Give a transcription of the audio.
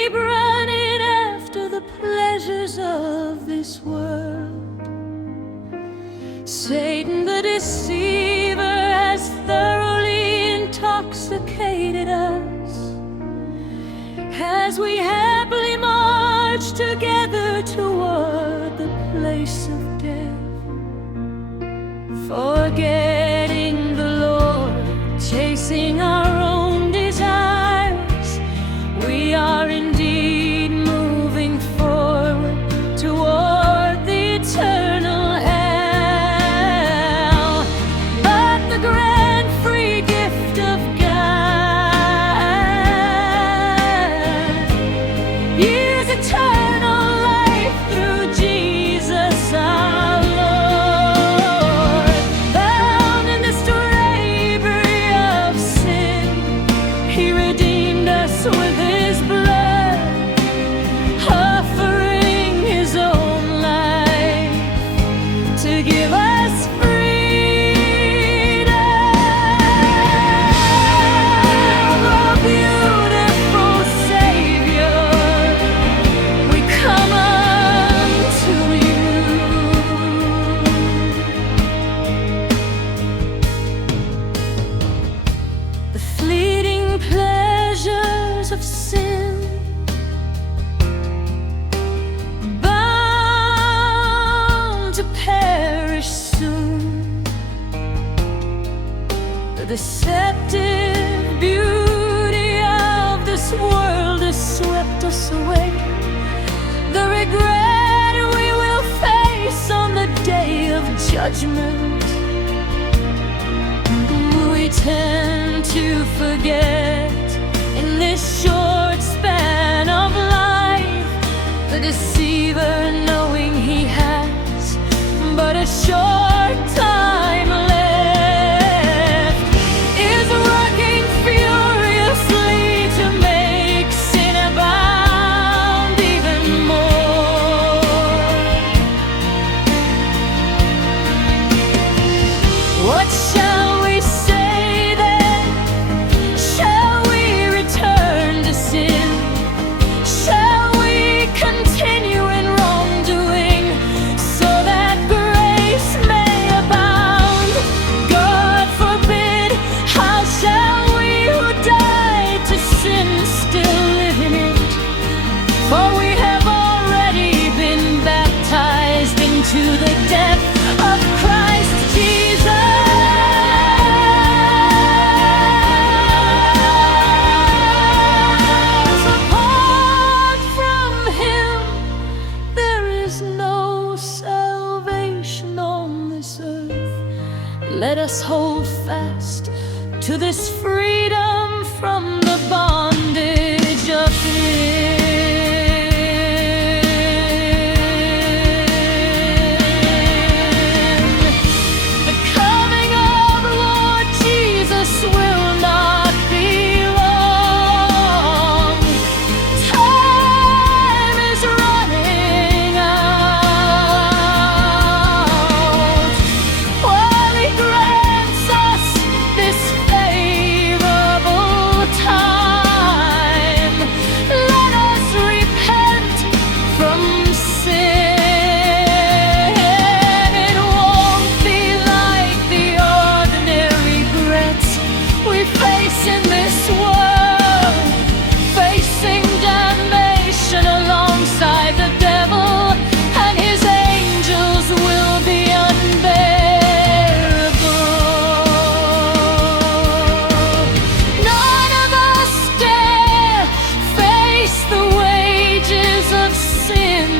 keep running after the pleasures of this world. Satan the deceiver has thoroughly intoxicated us as we happily march together toward the place of death, forgetting the Lord, chasing our own desires. We are indeed moving forward toward the eternal hell. But the grand free gift of God is eternal life through Jesus our Lord. Bound in the slavery of sin, He redeemed us with His blood, offering His own life to give us freedom. Oh, beautiful Savior, we come unto You. The fleeting pleasures of sin, bound to perish soon. The deceptive beauty of this world has swept us away. The regret we will face on the day of judgment. We tend to forget in this short span of life, the deceiver, knowing he has but a short time left, is working furiously to make sin abound even more. What shall we say then? Shall we return to sin? Shall we continue in wrongdoing so that grace may abound? God forbid. How shall we who died to sin still live in it? For we have already been baptized into the death of Christ Jesus. Apart from Him, there is no salvation on this earth. Let us hold fast to this freedom from the bondage of sin. The coming of the Lord Jesus will not be long. Time is running out. While He grants us this favorable time, let us repent from sin. It won't be like the ordinary regrets we face in this world, facing damnation alongside the devil and his angels will be unbearable. None of us dare face the wages of sin